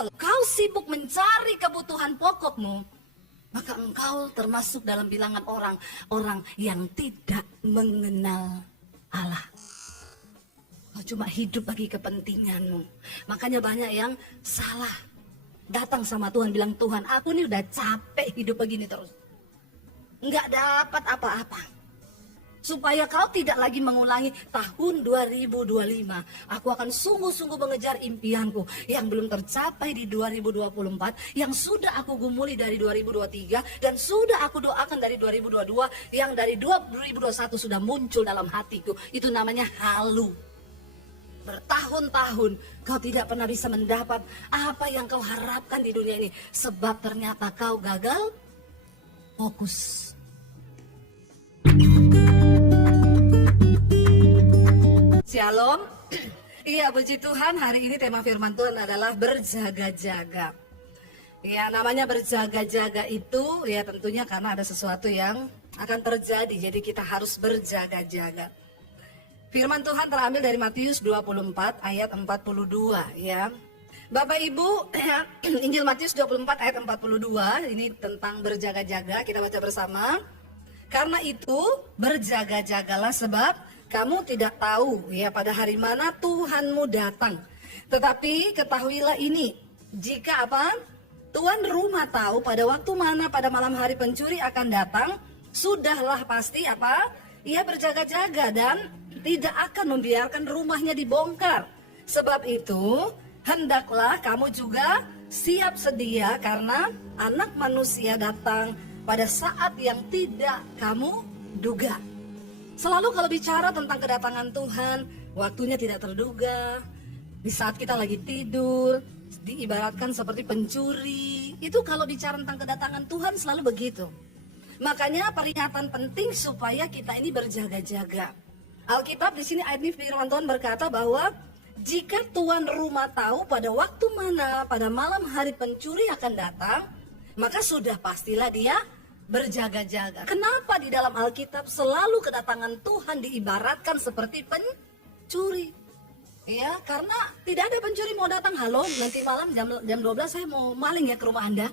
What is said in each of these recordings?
Kalau kau sibuk mencari kebutuhan pokokmu, maka engkau termasuk dalam bilangan orang-orang yang tidak mengenal Allah. Kau cuma hidup bagi kepentinganmu. Makanya banyak yang salah. Datang sama Tuhan bilang, Tuhan aku ini udah capek hidup begini terus. Enggak dapat apa-apa. Supaya kau tidak lagi mengulangi tahun 2025. Aku akan sungguh-sungguh mengejar impianku yang belum tercapai di 2024. Yang sudah aku gumuli dari 2023. Dan sudah aku doakan dari 2022. Yang dari 2021 sudah muncul dalam hatiku. Itu namanya halu. Bertahun-tahun kau tidak pernah bisa mendapat apa yang kau harapkan di dunia ini. Sebab ternyata kau gagal fokus. Shalom. Iya, puji Tuhan, hari ini tema firman Tuhan adalah berjaga-jaga. Ya, namanya berjaga-jaga itu ya tentunya karena ada sesuatu yang akan terjadi. Jadi kita harus berjaga-jaga. Firman Tuhan terambil dari Matius 24 ayat 42 ya. Bapak Ibu, Injil Matius 24 ayat 42 ini tentang berjaga-jaga, kita baca bersama. Karena itu berjaga-jagalah sebab kamu tidak tahu ya pada hari mana Tuhanmu datang. Tetapi ketahuilah ini, jika apa? Tuan rumah tahu pada waktu mana pada malam hari pencuri akan datang, sudahlah pasti apa? Ia berjaga-jaga dan tidak akan membiarkan rumahnya dibongkar. Sebab itu, hendaklah kamu juga siap sedia karena Anak Manusia datang pada saat yang tidak kamu duga. Selalu kalau bicara tentang kedatangan Tuhan, waktunya tidak terduga. Di saat kita lagi tidur, diibaratkan seperti pencuri. Itu kalau bicara tentang kedatangan Tuhan selalu begitu. Makanya peringatan penting supaya kita ini berjaga-jaga. Alkitab di sini ayat ini firman Tuhan berkata bahwa jika tuan rumah tahu pada waktu mana pada malam hari pencuri akan datang, maka sudah pastilah dia berjaga-jaga. Kenapa di dalam Alkitab selalu kedatangan Tuhan diibaratkan seperti pencuri? Ya, karena tidak ada pencuri mau datang, halo nanti malam jam 12 saya mau maling ya ke rumah Anda.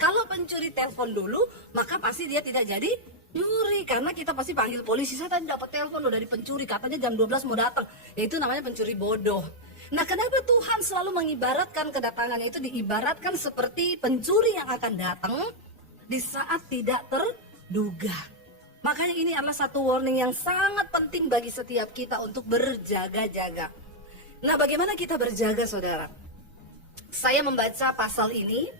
Kalau pencuri telepon dulu, maka pasti dia tidak jadi nyuri. Karena kita pasti panggil polisi, saya tadi dapat telepon loh dari pencuri, katanya jam 12 mau datang. Ya itu namanya pencuri bodoh. Nah kenapa Tuhan selalu mengibaratkan kedatangannya itu diibaratkan seperti pencuri yang akan datang di saat tidak terduga. Makanya ini adalah satu warning yang sangat penting bagi setiap kita untuk berjaga-jaga. Nah bagaimana kita berjaga saudara? Saya membaca pasal ini,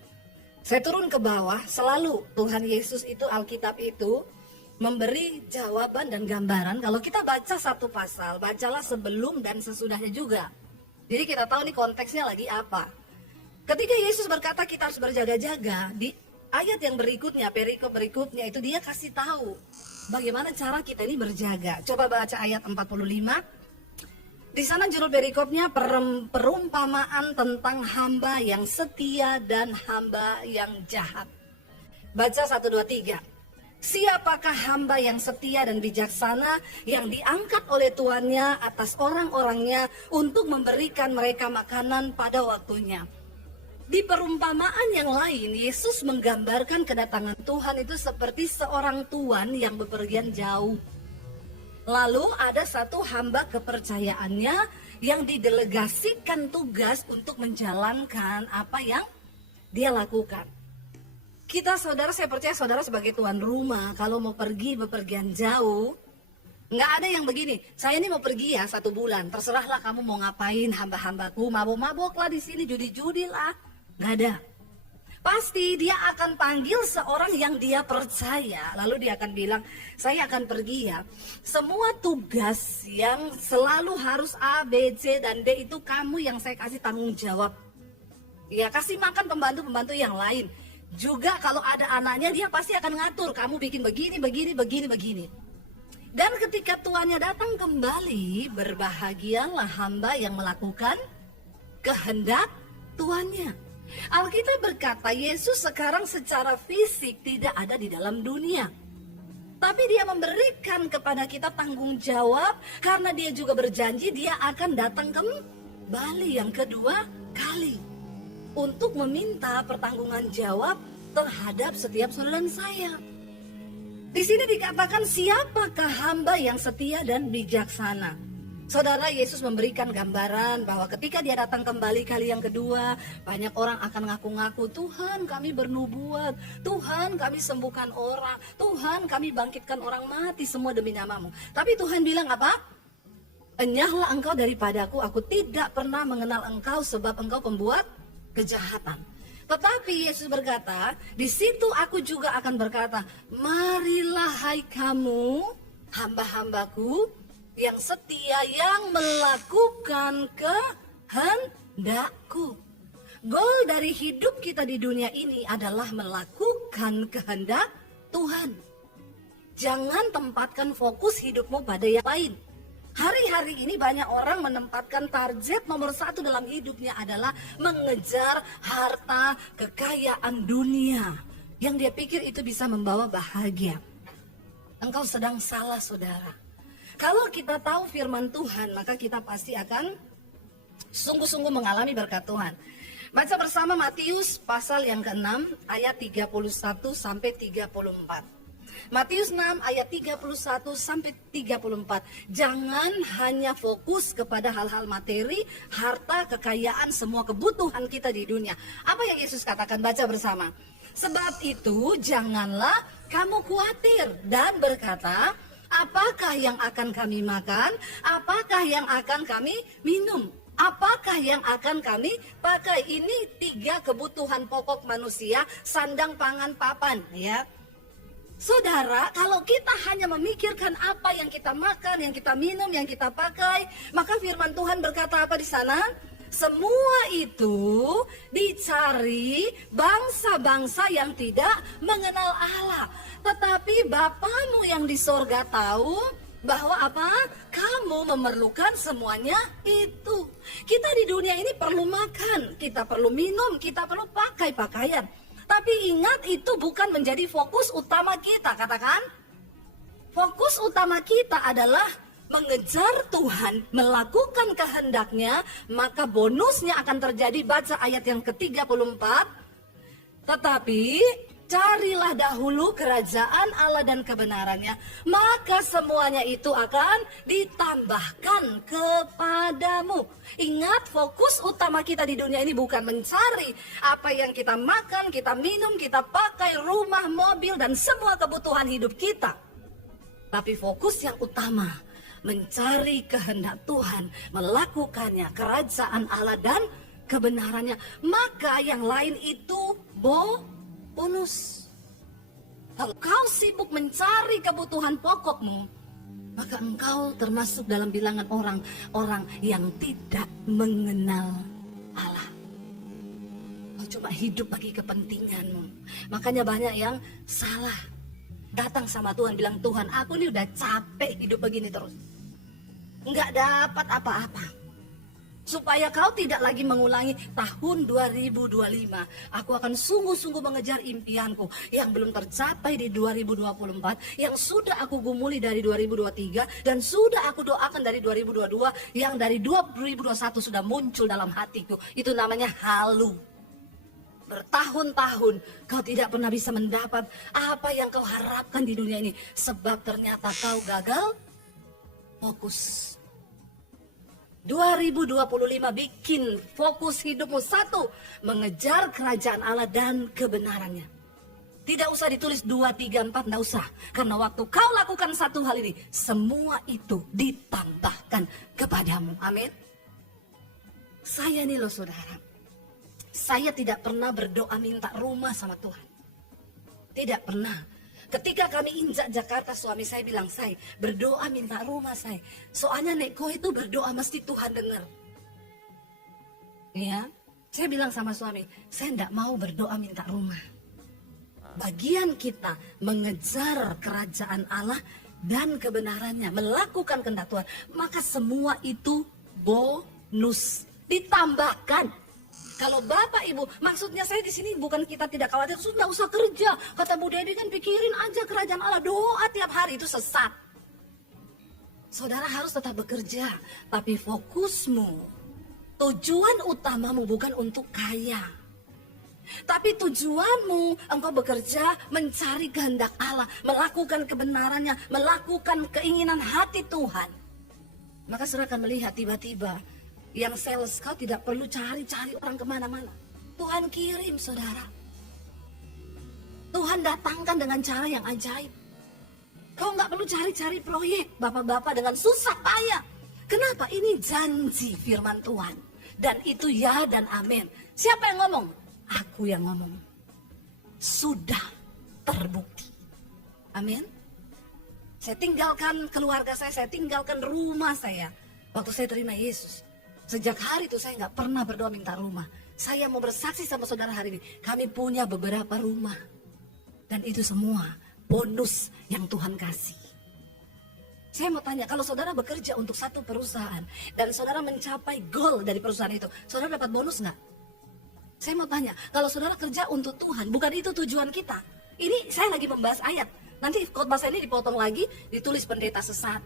saya turun ke bawah, selalu Tuhan Yesus itu Alkitab itu memberi jawaban dan gambaran. Kalau kita baca satu pasal, bacalah sebelum dan sesudahnya juga. Jadi kita tahu nih konteksnya lagi apa. Ketika Yesus berkata kita harus berjaga-jaga, di ayat yang berikutnya, perikop berikutnya itu dia kasih tahu bagaimana cara kita ini berjaga. Coba baca ayat 45. Di sana judul perikopnya perumpamaan tentang hamba yang setia dan hamba yang jahat. Baca 1, 2, 3. Siapakah hamba yang setia dan bijaksana yang diangkat oleh tuannya atas orang-orangnya untuk memberikan mereka makanan pada waktunya? Di perumpamaan yang lain, Yesus menggambarkan kedatangan Tuhan itu seperti seorang tuan yang bepergian jauh. Lalu ada satu hamba kepercayaannya yang didelegasikan tugas untuk menjalankan apa yang dia lakukan. Kita saudara, saya percaya saudara sebagai tuan rumah, kalau mau pergi bepergian jauh, nggak ada yang begini, saya ini mau pergi ya 1 bulan, terserahlah kamu mau ngapain hamba-hambaku, mabok-mabok lah di sini, judi-judi lah. Nggak ada. Pasti dia akan panggil seorang yang dia percaya. Lalu dia akan bilang, saya akan pergi ya. Semua tugas yang selalu harus A, B, C, dan D itu kamu yang saya kasih tanggung jawab. Ya kasih makan pembantu-pembantu yang lain. Juga kalau ada anaknya dia pasti akan ngatur. Kamu bikin begini, begini, begini, begini. Dan ketika tuannya datang kembali, berbahagialah hamba yang melakukan kehendak tuannya. Alkitab berkata Yesus sekarang secara fisik tidak ada di dalam dunia. Tapi dia memberikan kepada kita tanggung jawab karena dia juga berjanji dia akan datang kembali yang kedua kali. untuk meminta pertanggungan jawab terhadap setiap saudara dan saya. Di sini dikatakan siapakah hamba yang setia dan bijaksana. Saudara, Yesus memberikan gambaran bahwa ketika dia datang kembali kali yang kedua, banyak orang akan ngaku-ngaku, Tuhan kami bernubuat, Tuhan kami sembuhkan orang, Tuhan kami bangkitkan orang mati, semua demi namamu. Tapi Tuhan bilang apa? Enyahlah engkau daripadaku, aku tidak pernah mengenal engkau sebab engkau pembuat kejahatan. Tetapi Yesus berkata, di situ aku juga akan berkata, marilah hai kamu, hamba-hambaku yang setia, yang melakukan kehendakku. Goal dari hidup kita di dunia ini adalah melakukan kehendak Tuhan. Jangan tempatkan fokus hidupmu pada yang lain. Hari-hari ini banyak orang menempatkan target nomor 1 dalam hidupnya adalah mengejar harta kekayaan dunia. Yang dia pikir itu bisa membawa bahagia. Engkau sedang salah, saudara. Kalau kita tahu firman Tuhan, maka kita pasti akan sungguh-sungguh mengalami berkat Tuhan. Baca bersama Matius pasal yang ke-6 ayat 31 sampai 34. Matius 6 ayat 31 sampai 34. Jangan hanya fokus kepada hal-hal materi, harta, kekayaan, semua kebutuhan kita di dunia. Apa yang Yesus katakan? Baca bersama. Sebab itu janganlah kamu khawatir dan berkata, apakah yang akan kami makan? Apakah yang akan kami minum? Apakah yang akan kami pakai? Ini 3 kebutuhan pokok manusia, sandang, pangan, papan, ya. Saudara, kalau kita hanya memikirkan apa yang kita makan, yang kita minum, yang kita pakai, maka firman Tuhan berkata apa di sana? Semua itu dicari bangsa-bangsa yang tidak mengenal Allah. Tetapi Bapamu yang di sorga tahu bahwa apa? Kamu memerlukan semuanya itu. Kita di dunia ini perlu makan, kita perlu minum, kita perlu pakai pakaian. Tapi ingat, itu bukan menjadi fokus utama kita, katakan. Fokus utama kita adalah mengejar Tuhan, melakukan kehendaknya, maka bonusnya akan terjadi. Baca ayat yang ke-34. Tetapi carilah dahulu kerajaan Allah dan kebenarannya, maka semuanya itu akan ditambahkan kepadamu. Ingat, fokus utama kita di dunia ini bukan mencari apa yang kita makan, kita minum, kita pakai, rumah, mobil, dan semua kebutuhan hidup kita. Tapi fokus yang utama, mencari kehendak Tuhan, melakukannya, kerajaan Allah dan kebenarannya. Maka yang lain itu bonus. Kalau kau sibuk mencari kebutuhan pokokmu, maka engkau termasuk dalam bilangan orang-orang yang tidak mengenal Allah. Kau cuma hidup bagi kepentinganmu. Makanya banyak yang salah. Datang sama Tuhan, bilang, Tuhan, aku ini udah capek hidup begini terus. Enggak dapat apa-apa. Supaya kau tidak lagi mengulangi tahun 2025. Aku akan sungguh-sungguh mengejar impianku yang belum tercapai di 2024, yang sudah aku gumuli dari 2023, dan sudah aku doakan dari 2022, yang dari 2021 sudah muncul dalam hatiku. Itu namanya halu. Bertahun-tahun kau tidak pernah bisa mendapat apa yang kau harapkan di dunia ini, sebab ternyata kau gagal fokus. 2025 bikin fokus hidupmu satu, mengejar kerajaan Allah dan kebenarannya. Tidak usah ditulis 2, 3, 4, tidak usah. Karena waktu kau lakukan satu hal ini, semua itu ditambahkan kepadamu. Amin. Saya nih loh saudara, saya tidak pernah berdoa minta rumah sama Tuhan. Tidak pernah. Ketika kami injak Jakarta, suami saya bilang, saya berdoa minta rumah saya. Soalnya Neko itu berdoa mesti Tuhan dengar. Ya, saya bilang sama suami, saya tidak mau berdoa minta rumah. Bagian kita mengejar kerajaan Allah dan kebenarannya, melakukan kehendak Tuhan, maka semua itu bonus, ditambahkan. Kalau Bapak Ibu, maksudnya saya di sini bukan kita tidak khawatir, sudah usah kerja. Kata Bu Debbie kan, pikirin aja kerajaan Allah, doa tiap hari, itu sesat. Saudara harus tetap bekerja, tapi fokusmu, tujuan utamamu bukan untuk kaya. Tapi tujuanmu, engkau bekerja mencari kehendak Allah, melakukan kebenarannya, melakukan keinginan hati Tuhan. Maka saudara akan melihat tiba-tiba yang sales kau tidak perlu cari-cari orang kemana-mana. Tuhan kirim saudara. Tuhan datangkan dengan cara yang ajaib. Kau nggak perlu cari-cari proyek, bapak-bapak dengan susah payah. Kenapa? Ini janji firman Tuhan. Dan itu ya dan amin. Siapa yang ngomong? Aku yang ngomong. Sudah terbukti. Amin. Saya tinggalkan keluarga saya tinggalkan rumah saya. Waktu saya terima Yesus. Sejak hari itu saya nggak pernah berdoa minta rumah. Saya mau bersaksi sama saudara hari ini. Kami punya beberapa rumah. Dan itu semua bonus yang Tuhan kasih. Saya mau tanya, kalau saudara bekerja untuk satu perusahaan. Dan saudara mencapai goal dari perusahaan itu. Saudara dapat bonus nggak? Saya mau tanya, kalau saudara kerja untuk Tuhan, bukan itu tujuan kita. Ini saya lagi membahas ayat. Nanti khotbah saya ini dipotong lagi, ditulis pendeta sesat.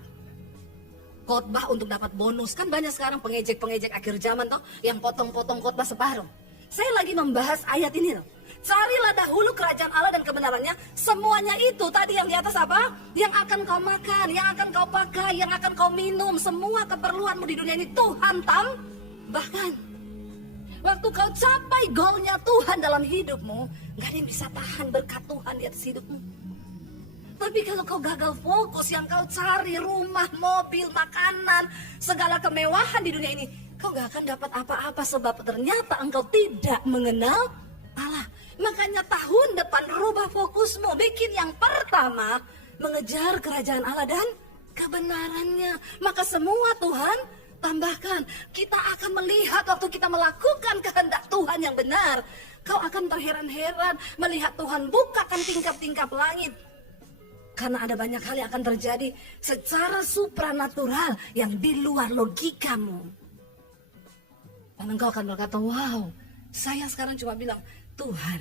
Khotbah untuk dapat bonus. Kan banyak sekarang pengejek-pengejek akhir zaman toh, yang potong-potong khotbah separuh. Saya lagi membahas ayat ini loh. Carilah dahulu kerajaan Allah dan kebenarannya. Semuanya itu tadi yang di atas apa? Yang akan kau makan, yang akan kau pakai, yang akan kau minum. Semua keperluanmu di dunia ini Tuhan tambahkan. Waktu kau capai goalnya Tuhan dalam hidupmu, gak ada yang bisa tahan berkat Tuhan di atas hidupmu. Tapi kalau kau gagal fokus, yang kau cari rumah, mobil, makanan, segala kemewahan di dunia ini, kau gak akan dapat apa-apa sebab ternyata engkau tidak mengenal Allah. Makanya tahun depan rubah fokusmu, bikin yang pertama, mengejar kerajaan Allah dan kebenarannya. Maka semua Tuhan tambahkan. Kita akan melihat waktu kita melakukan kehendak Tuhan yang benar. Kau akan terheran-heran melihat Tuhan bukakan tingkap-tingkap langit. Karena ada banyak hal yang akan terjadi secara supranatural yang di luar logikamu. Dan engkau akan berkata, wow, saya sekarang cuma bilang, Tuhan,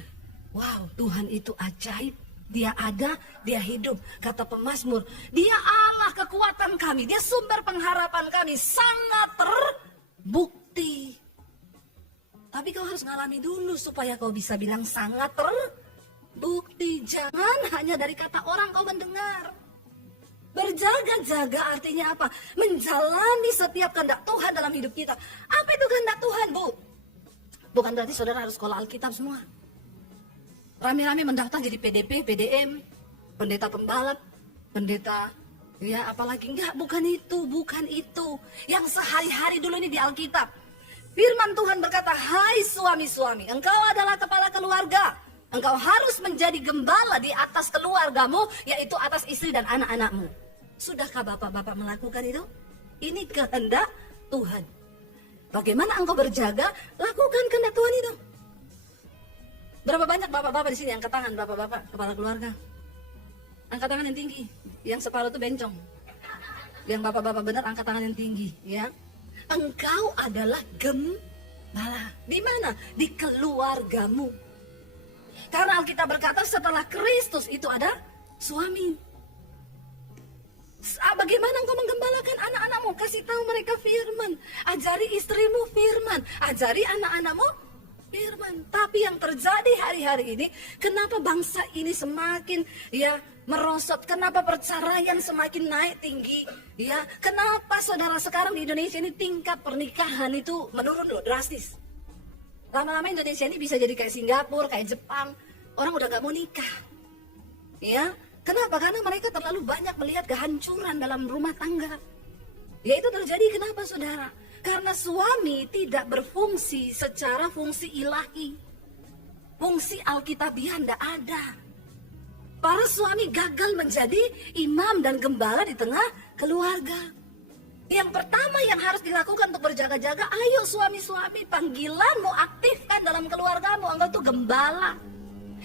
wow, Tuhan itu ajaib. Dia ada, dia hidup. Kata pemazmur, dia Allah kekuatan kami, dia sumber pengharapan kami, sangat terbukti. Tapi kau harus ngalami dulu supaya kau bisa bilang sangat terbukti. Jangan hanya dari kata orang kau mendengar. Berjaga-jaga artinya apa? Menjalani setiap kehendak Tuhan dalam hidup kita. Apa itu kehendak Tuhan, Bu? Bukan berarti saudara harus sekolah Alkitab semua. Rame-rame mendaftar jadi PDP, PDM, pendeta pembalap, pendeta, ya apalagi enggak, bukan itu. Yang sehari-hari dulu ini di Alkitab. Firman Tuhan berkata, hai suami-suami, engkau adalah kepala keluarga. Engkau harus menjadi gembala di atas keluargamu, yaitu atas istri dan anak-anakmu. Sudahkah bapak-bapak melakukan itu? Ini kehendak Tuhan. Bagaimana engkau berjaga, lakukan kehendak Tuhan itu. Berapa banyak bapak-bapak di sini angkat tangan, bapak-bapak kepala keluarga? Angkat tangan yang tinggi, yang separuh itu bencong. Yang bapak-bapak benar angkat tangan yang tinggi, ya. Engkau adalah gembala. Di mana? Di keluargamu. Karena Alkitab berkata setelah Kristus itu ada suami. Bagaimana engkau menggembalakan anak-anakmu? Kasih tahu mereka firman. Ajari istrimu firman. Ajari anak-anakmu firman. Tapi yang terjadi hari-hari ini, kenapa bangsa ini semakin merosot? Kenapa perceraian semakin naik tinggi? Ya, kenapa saudara sekarang di Indonesia ini tingkat pernikahan itu menurun loh drastis. Lama-lama Indonesia ini bisa jadi kayak Singapura, kayak Jepang. Orang udah gak mau nikah. Ya, kenapa? Karena mereka terlalu banyak melihat kehancuran dalam rumah tangga. Ya itu terjadi kenapa saudara? Karena suami tidak berfungsi secara fungsi ilahi. Fungsi Alkitabiah tidak ada. Para suami gagal menjadi imam dan gembala di tengah keluarga. Yang pertama yang harus dilakukan untuk berjaga-jaga, ayo suami-suami, panggilanmu aktifkan dalam keluargamu, engkau tuh gembala.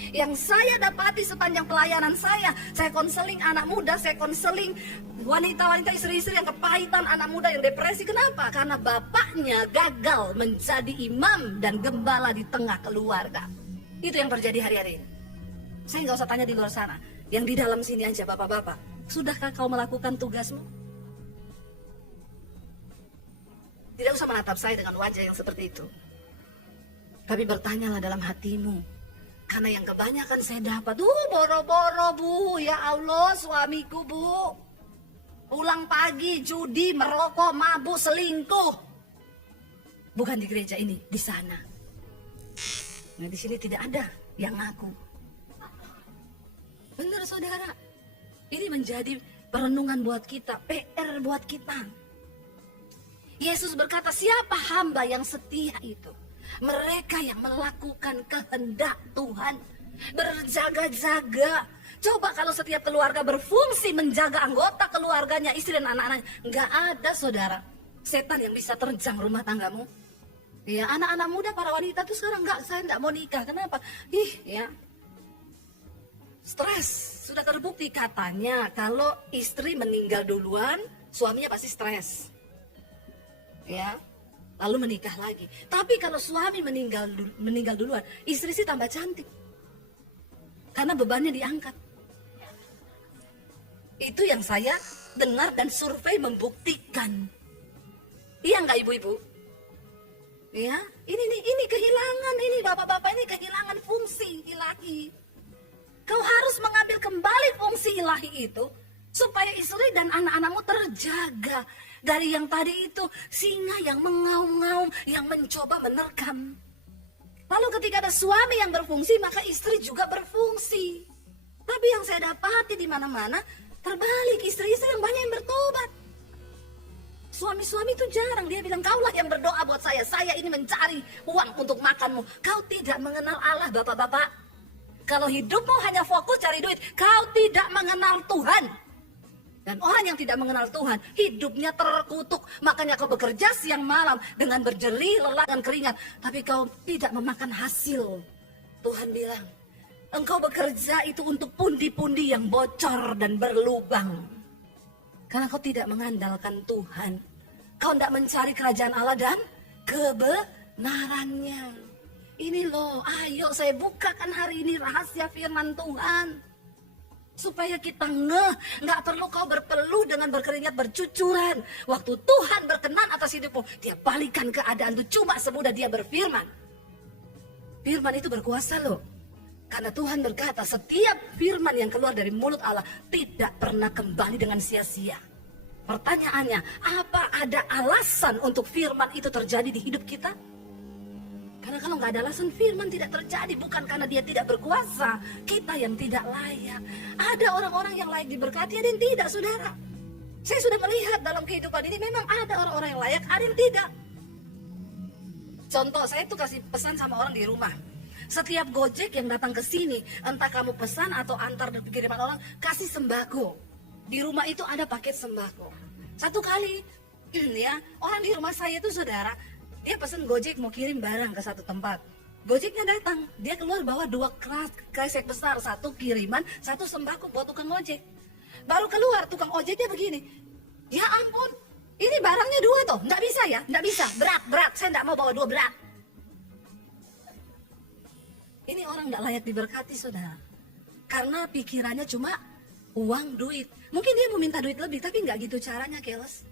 Yang saya dapati sepanjang pelayanan saya konseling anak muda, saya konseling wanita-wanita istri-istri yang kepahitan, anak muda yang depresi. Kenapa? Karena bapaknya gagal menjadi imam dan gembala di tengah keluarga. Itu yang terjadi hari-hari ini. Saya nggak usah tanya di luar sana, yang di dalam sini aja bapak-bapak. Sudahkah kau melakukan tugasmu? Tidak usah menatap saya dengan wajah yang seperti itu. Tapi bertanyalah dalam hatimu. Karena yang kebanyakan saya dapat, boro-boro bu, ya Allah suamiku bu. Pulang pagi, judi, merokok, mabuk, selingkuh. Bukan di gereja ini, di sana. Nah di sini tidak ada yang ngaku. Benar saudara, ini menjadi perenungan buat kita, PR buat kita. Yesus berkata, siapa hamba yang setia itu? Mereka yang melakukan kehendak Tuhan, berjaga-jaga. Coba kalau setiap keluarga berfungsi menjaga anggota keluarganya, istri dan anak-anaknya, nggak ada saudara setan yang bisa terjang rumah tanggamu. Ya, anak-anak muda, para wanita tuh sekarang saya nggak mau nikah. Kenapa? Ya, stres. Sudah terbukti katanya kalau istri meninggal duluan, suaminya pasti stres. Ya, lalu menikah lagi. Tapi kalau suami meninggal duluan, istri sih tambah cantik. Karena bebannya diangkat. Itu yang saya dengar dan survei membuktikan. Iya nggak ibu-ibu? Ya, ini kehilangan, ini bapak-bapak ini kehilangan fungsi ilahi. Kau harus mengambil kembali fungsi ilahi itu supaya istri dan anak-anakmu terjaga dari yang tadi itu singa yang mengaum-ngaum, yang mencoba menerkam. Lalu ketika ada suami yang berfungsi, maka istri juga berfungsi. Tapi yang saya dapati di mana-mana terbalik, istri-istri yang banyak yang bertobat. Suami-suami itu jarang, dia bilang kaulah yang berdoa buat saya ini mencari uang untuk makanmu. Kau tidak mengenal Allah bapak-bapak. Kalau hidupmu hanya fokus cari duit, kau tidak mengenal Tuhan. Dan orang yang tidak mengenal Tuhan, hidupnya terkutuk. Makanya kau bekerja siang malam dengan berjerih, lelah, dan keringat. Tapi kau tidak memakan hasil. Tuhan bilang, engkau bekerja itu untuk pundi-pundi yang bocor dan berlubang. Karena kau tidak mengandalkan Tuhan. Kau tidak mencari kerajaan Allah dan kebenarannya. Ini loh, ayo saya bukakan hari ini rahasia firman Tuhan. Supaya kita nggak perlu kau berpeluh dengan berkeringat bercucuran. Waktu Tuhan berkenan atas hidupmu, dia balikan keadaan itu cuma semudah dia berfirman. Firman itu berkuasa loh. Karena Tuhan berkata, setiap firman yang keluar dari mulut Allah tidak pernah kembali dengan sia-sia. Pertanyaannya, apa ada alasan untuk firman itu terjadi di hidup kita? Karena kalau nggak ada alasan, firman tidak terjadi. Bukan karena dia tidak berkuasa, kita yang tidak layak. Ada orang-orang yang layak diberkati, ada yang tidak, saudara. Saya sudah melihat dalam kehidupan ini memang ada orang-orang yang layak, ada yang tidak. Contoh, saya tuh kasih pesan sama orang di rumah. Setiap Gojek yang datang ke sini, entah kamu pesan atau antar kiriman orang, kasih sembako. Di rumah itu ada paket sembako. Satu kali, ya, orang di rumah saya itu saudara, dia pesan Gojek mau kirim barang ke satu tempat. Gojeknya datang, dia keluar bawa 2 kresek besar, 1 kiriman, 1 sembako buat tukang ojek. Baru keluar tukang ojeknya begini, ya ampun, ini barangnya 2 toh, nggak bisa ya, nggak bisa, berat, saya nggak mau bawa 2 berat. Ini orang nggak layak diberkati saudara, karena pikirannya cuma uang, duit. Mungkin dia mau minta duit lebih, tapi nggak gitu caranya, keles.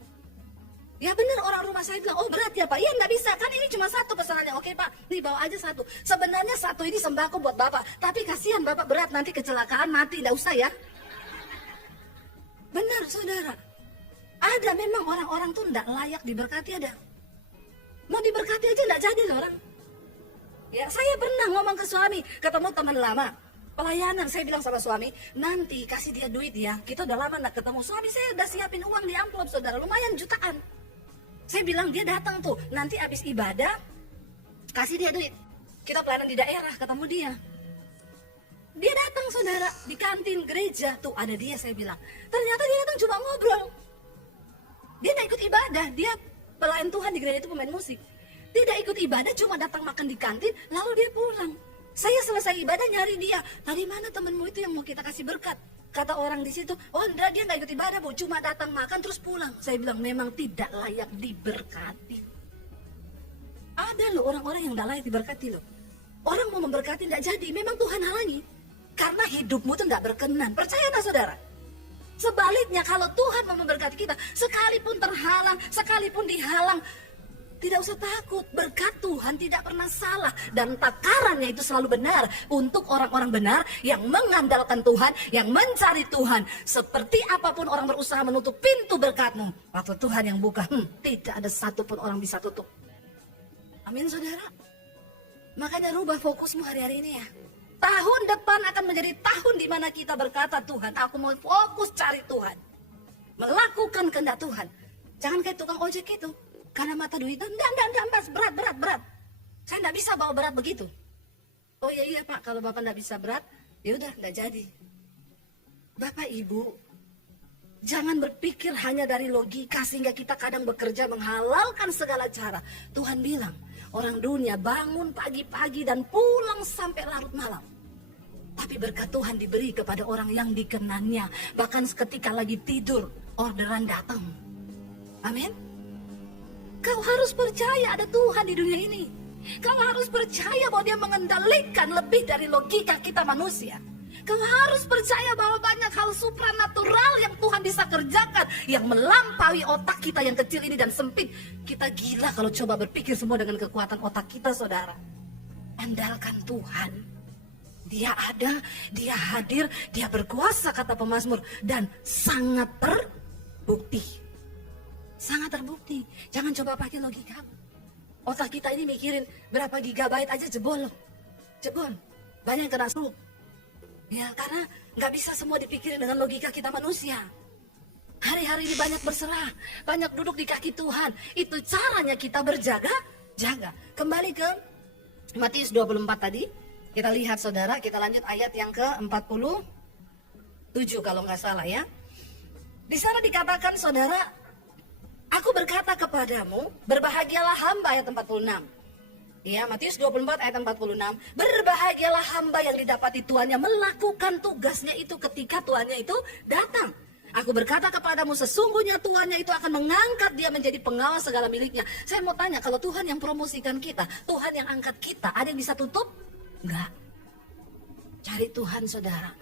Ya benar, orang rumah saya bilang, oh berat ya pak, iya nggak bisa, kan ini cuma 1 pesanannya. Oke pak, nih bawa aja 1. Sebenarnya 1 ini sembako buat bapak, tapi kasihan bapak berat, nanti kecelakaan mati, nggak usah ya. Benar saudara, ada memang orang-orang tuh nggak layak diberkati, ada. Mau diberkati aja nggak jadi loh orang. Ya saya pernah ngomong ke suami, ketemu teman lama, pelayanan, saya bilang sama suami, nanti kasih dia duit ya, kita udah lama nggak ketemu. Suami saya udah siapin uang di amplop saudara, lumayan jutaan. Saya bilang dia datang tuh, nanti habis ibadah kasih dia duit. Kita pelayanan di daerah, ketemu dia. Dia datang saudara, di kantin gereja tuh ada dia, saya bilang. Ternyata dia datang cuma ngobrol. Dia gak ikut ibadah, dia pelayan Tuhan di gereja itu pemain musik. Tidak ikut ibadah, cuma datang makan di kantin, lalu dia pulang. Saya selesai ibadah nyari dia. Tadi mana temanmu itu yang mau kita kasih berkat? Kata orang di situ, oh enggak, dia nggak ikut ibadah bu, cuma datang makan terus pulang. Saya bilang memang tidak layak diberkati. Ada loh orang-orang yang nggak layak diberkati loh. Orang mau memberkati nggak jadi, memang Tuhan halangi. Karena hidupmu tuh nggak berkenan. Percaya nggak saudara? Sebaliknya kalau Tuhan mau memberkati kita, sekalipun terhalang, sekalipun dihalang, Tidak usah takut, berkat Tuhan tidak pernah salah. Dan takarannya itu selalu benar untuk orang-orang benar yang mengandalkan Tuhan, yang mencari Tuhan. Seperti apapun orang berusaha menutup pintu berkatmu, waktu Tuhan yang buka, tidak ada satupun orang bisa tutup. Amin saudara. Makanya rubah fokusmu hari-hari ini ya. Tahun depan akan menjadi tahun di mana kita berkata, Tuhan, aku mau fokus cari Tuhan, melakukan kehendak Tuhan. Jangan kayak tukang ojek itu. Karena mata duit, enggak, mas, berat. Saya enggak bisa bawa berat begitu. Oh iya Pak, kalau Bapak enggak bisa berat, ya udah enggak jadi. Bapak Ibu, jangan berpikir hanya dari logika sehingga kita kadang bekerja menghalalkan segala cara. Tuhan bilang, orang dunia bangun pagi-pagi dan pulang sampai larut malam. Tapi berkat Tuhan diberi kepada orang yang dikenannya. Bahkan ketika lagi tidur, orderan datang. Amin. Kau harus percaya ada Tuhan di dunia ini. Kau harus percaya bahwa Dia mengendalikan lebih dari logika kita manusia. Kau harus percaya bahwa banyak hal supranatural yang Tuhan bisa kerjakan, yang melampaui otak kita yang kecil ini dan sempit. Kita gila kalau coba berpikir semua dengan kekuatan otak kita, saudara. Andalkan Tuhan. Dia ada, Dia hadir, Dia berkuasa, kata pemazmur, dan sangat terbukti. Sangat terbukti. Jangan coba pakai logika. Otak kita ini mikirin berapa gigabyte aja jebol. Banyak yang kena stroke. Ya karena nggak bisa semua dipikirin dengan logika kita manusia. Hari-hari ini banyak berserah, banyak duduk di kaki Tuhan. Itu caranya kita berjaga-jaga. Kembali ke Matius 24 tadi. Kita lihat saudara, kita lanjut ayat yang ke-47 kalau nggak salah ya. Di sana dikatakan saudara, aku berkata kepadamu, berbahagialah hamba, ayat 46. Ya, Matius 24 ayat 46. Berbahagialah hamba yang didapati tuannya melakukan tugasnya itu ketika tuannya itu datang. Aku berkata kepadamu, sesungguhnya tuannya itu akan mengangkat dia menjadi pengawas segala miliknya. Saya mau tanya, kalau Tuhan yang promosikan kita, Tuhan yang angkat kita, ada yang bisa tutup? Enggak. Cari Tuhan saudara.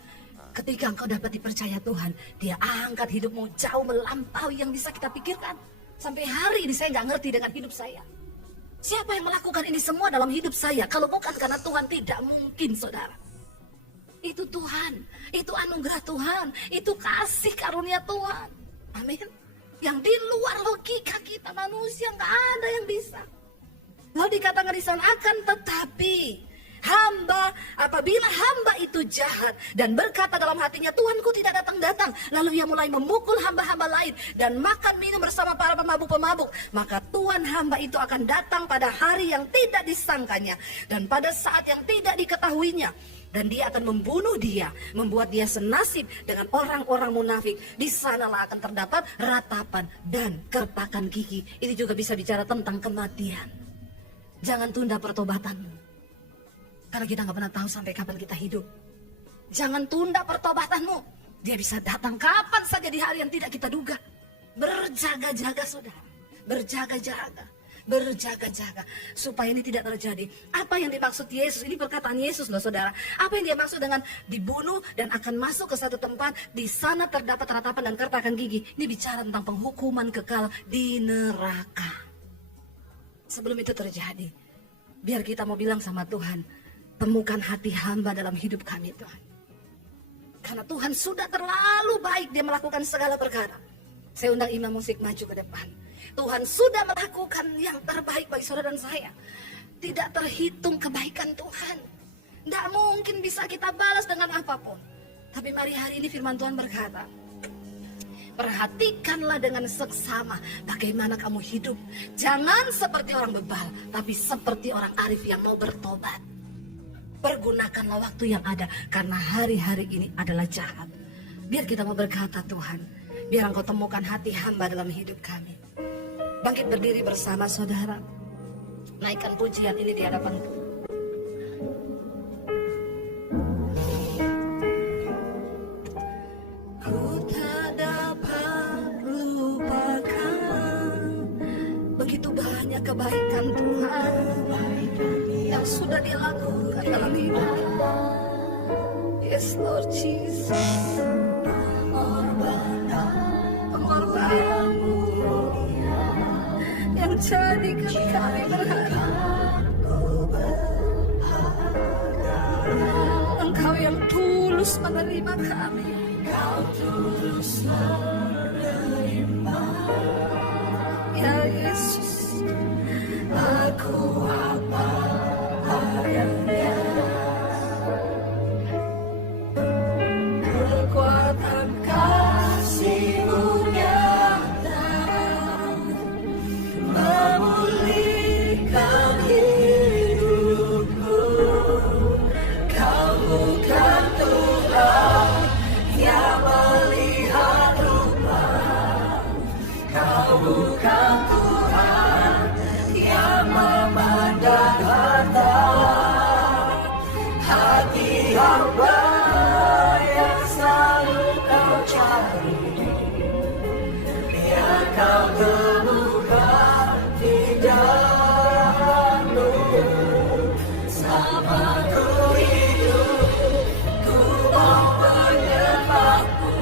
Ketika engkau dapat dipercaya Tuhan, Dia angkat hidupmu jauh melampaui yang bisa kita pikirkan. Sampai hari ini saya nggak ngerti dengan hidup saya. Siapa yang melakukan ini semua dalam hidup saya? Kalau bukan karena Tuhan, tidak mungkin saudara. Itu Tuhan, itu anugerah Tuhan, itu kasih karunia Tuhan. Amin. Yang di luar logika kita manusia nggak ada yang bisa. Lalu dikatakan di sana, akan tetapi hamba, apabila hamba itu jahat dan berkata dalam hatinya, Tuanku tidak datang-datang, lalu ia mulai memukul hamba-hamba lain dan makan minum bersama para pemabuk-pemabuk, maka Tuhan hamba itu akan datang pada hari yang tidak disangkanya dan pada saat yang tidak diketahuinya, dan Dia akan membunuh dia, membuat dia senasib dengan orang-orang munafik. Di sanalah akan terdapat ratapan dan kertakan gigi. Ini juga bisa bicara tentang kematian. Jangan tunda pertobatanmu, karena kita nggak pernah tahu sampai kapan kita hidup. Jangan tunda pertobatanmu. Dia bisa datang kapan saja di hari yang tidak kita duga. Berjaga-jaga saudara. Berjaga-jaga. Supaya ini tidak terjadi. Apa yang dimaksud Yesus? Ini perkataan Yesus loh saudara. Apa yang dia maksud dengan dibunuh dan akan masuk ke satu tempat. Di sana terdapat ratapan dan kertakan gigi. Ini bicara tentang penghukuman kekal di neraka. Sebelum itu terjadi, biar kita mau bilang sama Tuhan, temukan hati hamba dalam hidup kami Tuhan. Karena Tuhan sudah terlalu baik, Dia melakukan segala perkara. Saya undang imam musik maju ke depan. Tuhan sudah melakukan yang terbaik bagi saudara dan saya. Tidak terhitung kebaikan Tuhan. Tidak mungkin bisa kita balas dengan apapun. Tapi mari hari ini firman Tuhan berkata, perhatikanlah dengan seksama bagaimana kamu hidup. Jangan seperti orang bebal, tapi seperti orang arif yang mau bertobat. Pergunakanlah waktu yang ada, karena hari-hari ini adalah jahat. Biar kita mau berkata, Tuhan, biar Engkau temukan hati hamba dalam hidup kami. Bangkit berdiri bersama saudara. Naikkan pujian ini di hadapan Tuhan. Ku tak dapat lupakan begitu banyak kebaikan Tuhan yang sudah dilakukan dalam hidup. Yes Lord Jesus. Pengorbananmu yang jadikan kami berharap. Engkau yang tulus menerima kami. Engkau tulus menerima. Ya Yesus, aku apa adanya. Kekuatan kasih-Mu nyata memulihkan hidupku. Kau bukan Tuhan yang melihat rupa. Kau bukan Tuhan yang memandang harta. Hati hamba yang selalu Kau cari, biar Kau temukan di dalam-Mu. Selama ku hidup, ku mau menyembah-Mu.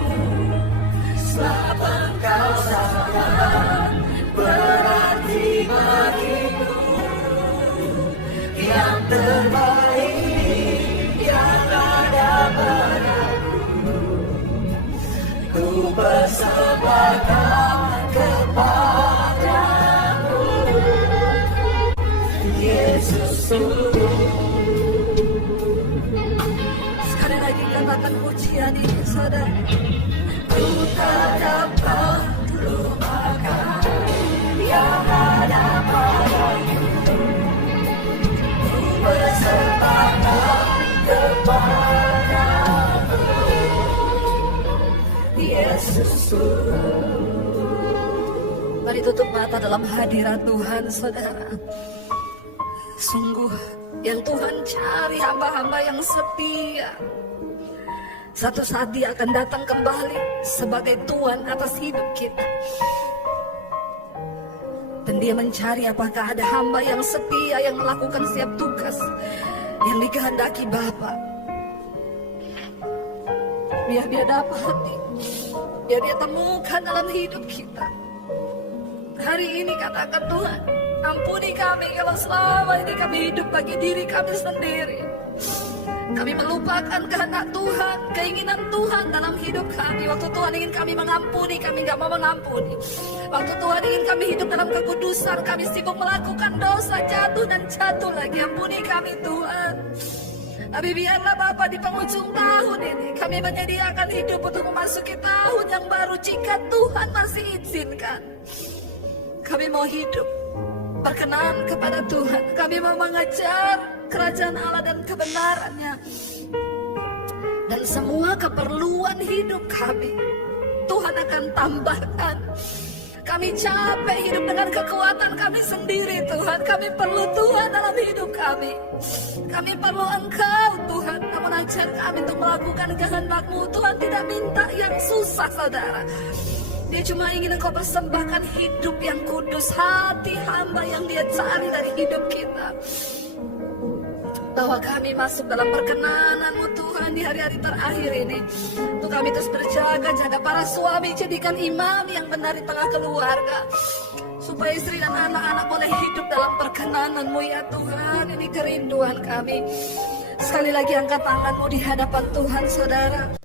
Selama Engkau sayang, berarti bagiku. Yang terbaik yang ada padaku, ku persembahkan kepadamu. Yesus, sekali lagi katakan pujian ini, saudara. Ku tak dapat lupakan yang ada padaku. Ku persembahkan kepadamu. Yesus. Mari tutup mata dalam hadirat Tuhan, saudara. Sungguh yang Tuhan cari hamba-hamba yang setia. Satu saat Dia akan datang kembali sebagai Tuhan atas hidup kita. Dan Dia mencari apakah ada hamba yang setia, yang melakukan setiap tugas yang dikehendaki Bapa. Biar Dia dapati, biar Dia temukan dalam hidup kita. Hari ini katakan, Tuhan, ampuni kami kalau selama ini kami hidup bagi diri kami sendiri. Kami melupakan kehendak Tuhan, keinginan Tuhan dalam hidup kami. Waktu Tuhan ingin kami mengampuni, kami gak mau mengampuni. Waktu Tuhan ingin kami hidup dalam kekudusan, kami sibuk melakukan dosa, jatuh dan jatuh lagi. Ampuni kami, Tuhan. Tapi biarlah Bapa, di penghujung tahun ini kami menyediakan hidup untuk memasuki tahun yang baru jika Tuhan masih izinkan. Kami mau hidup berkenan kepada Tuhan. Kami mau mengejar kerajaan Allah dan kebenarannya. Dan semua keperluan hidup kami Tuhan akan tambahkan. Kami capek hidup dengan kekuatan kami sendiri, Tuhan. Kami perlu Tuhan dalam hidup kami. Kami perlu Engkau, Tuhan. Namun ajar kami untuk melakukan kehendak-Mu. Tuhan tidak minta yang susah, saudara. Dia cuma ingin Engkau persembahkan hidup yang kudus, hati hamba yang Dia cari dari hidup kita. Bahwa kami masuk dalam perkenanan-Mu, Tuhan, di hari-hari terakhir ini. Untuk kami terus berjaga-jaga. Para suami, jadikan imam yang benar di tengah keluarga, supaya istri dan anak-anak boleh hidup dalam perkenanan-Mu, ya Tuhan. Ini kerinduan kami. Sekali lagi angkat tangan-Mu di hadapan Tuhan, saudara.